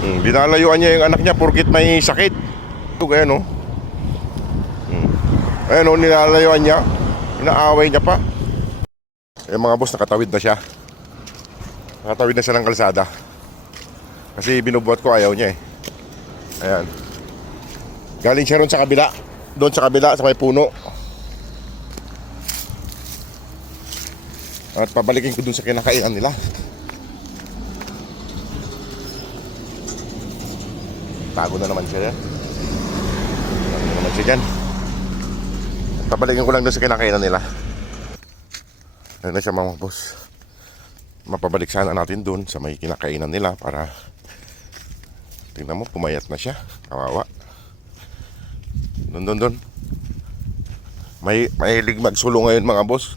Dinalayuan niya yung anak niya porkit may sakit. Ayan o. Ayan o, nilalayuan niya. Inaaway niya pa. Yung mga boss, nakatawid na siya. Nakatawid na siya ng kalsada. Kasi binubuhat ko, ayaw niya eh. Ayan. Galing siya ron sa kabila. Doon sa kabila, sa may puno. At pabalikin ko doon sa kinakainan nila. Tago na naman siya. Tago na naman siya dyan. Pabalikin ko lang doon sa kinakainan nila. Ayun na siya mga boss. Mapabalik sana natin doon sa may kinakainan nila para tingnan mo, pumayat na siya. Kawawa. Doon. Mahilig magsulo ngayon mga boss.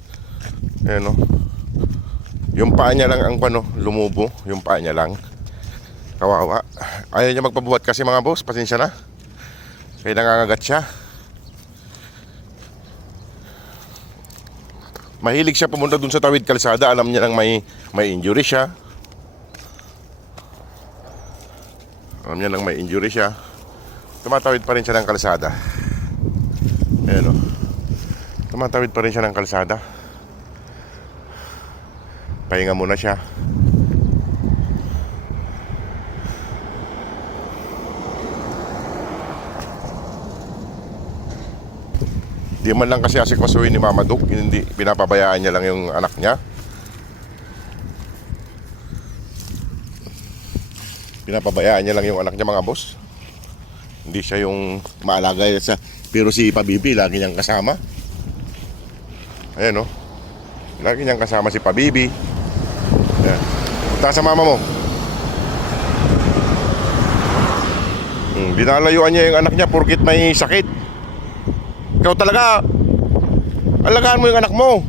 Ayan o. Yung paa niya lang ang lumubo. Yung paa niya lang. Kawawa. Ayaw niya magpabuhat kasi mga boss. Pasensya na. Kaya nangangagat siya. Mahilig siya pumunta dun sa tawid kalsada. Alam niya lang may injury siya. Alam niya lang may injury siya. Tumatawid pa rin siya ng kalsada. Ayan o. Tumatawid pa rin siya ng kalsada. Pahinga muna siya. Di man lang kasi asikasuhin ni Mama Dug. Hindi, pinapabayaan niya lang yung anak niya. Pinapabayaan niya lang yung anak niya mga boss. Hindi siya yung maalaga sa. Pero si Pabibi lagi niyang kasama. Ayan o. Lagi niyang kasama si Pabibi. Ayan. Punta sa mama mo. Dinalayuan niya yung anak niya porkit may sakit. Ikaw talaga, alagaan mo yung anak mo.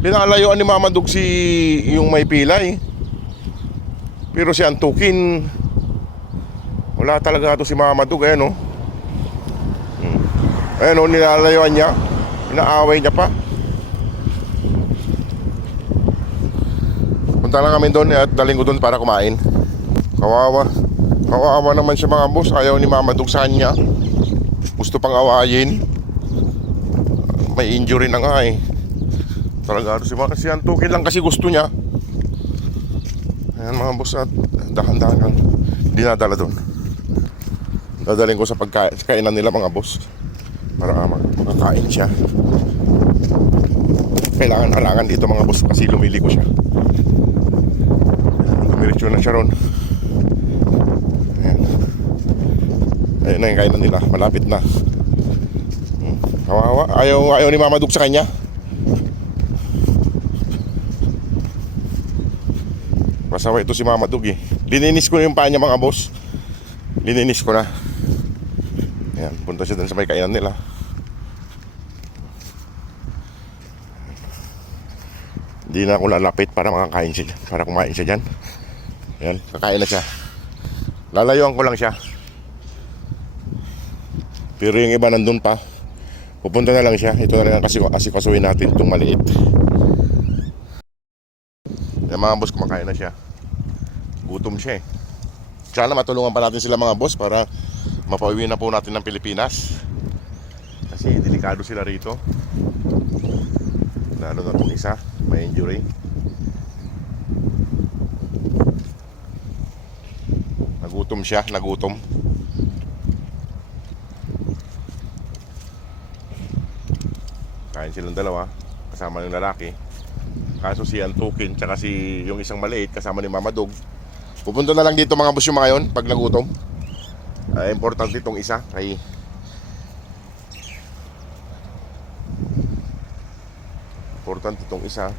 Dinalayuan ni Mama Dug si yung may pilay. Pero si Antukin, wala talaga to si Mama Dug. Ayan o. Ayan o, nilalayuan niya. Inaaway niya pa. Punta lang kami doon at daling ko doon para kumain. Kawawa naman siya mga boss. Ayaw ni Mama Dug sa kanya. Gusto pang awayin. May injury na nga eh. Talaga si Antukin lang kasi gusto niya. Ayan mga boss, at dahan-dahan lang dinadala doon. Dadaling ko sa pagkainan nila mga boss para makakain siya. Kailangan dito mga boss kasi lumiligo siya. Dumiretso na siya ron. Ayun na yung kainan nila, malapit na. Kawawa, ayaw ni Mama Dug sa kanya. Masawa ito si Mama Dug eh. Lininis ko na yung paa niya mga boss. Lininis ko na. Ayan, punta siya dun sa may kainan nila. Hindi na ako lalapit para makakain siya, para kumain siya dyan. Ayan, kakain na siya. Lalayuan ko lang siya. Pero yung iba nandun pa. Pupunta na lang siya. Ito na lang kasi asikasuhin natin itong maliit. Yung mga boss, kumakain na siya. Gutom siya eh. Sana matulungan pa natin sila mga boss para mapauwi na po natin ng Pilipinas. Kasi delikado sila rito. Lalo na itong isa, may injury. Nagutom siya, nagutom. Kain silang dalawa, kasama ng lalaki. Kaso si Antukin, tsaka si yung isang maliit, kasama ni Mama Dug. Pupunta na lang dito mga boss yung mga yun, pag nagutom. Importante itong isa, kay importante itong isa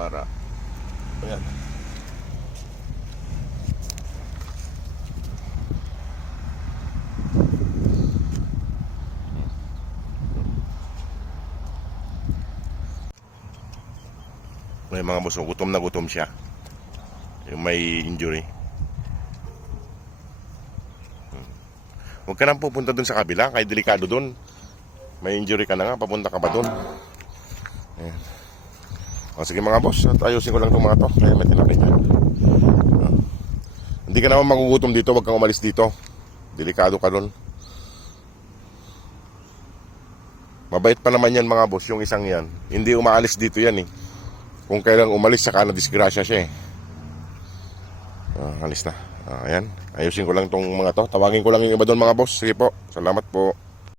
para ayan. May mga boss, gutom na gutom siya. Yung may injury. Huwag ka nang pupunta dun sa kabila, kaya delikado dun. May injury ka na nga, papunta ka pa dun. Ayan. O sige mga boss, at ayusin ko lang itong mga to. Kaya may tinakit yan. Hindi ka naman magugutom dito, wag kang umalis dito. Delikado ka doon. Mabait pa naman yan mga boss, yung isang yan. Hindi umaalis dito yan eh. Kung kailang umalis, saka na disgrasya siya eh. Alis na. Ayan. Ayusin ko lang tong mga to. Tawagin ko lang yung iba doon mga boss. Sige po. Salamat po.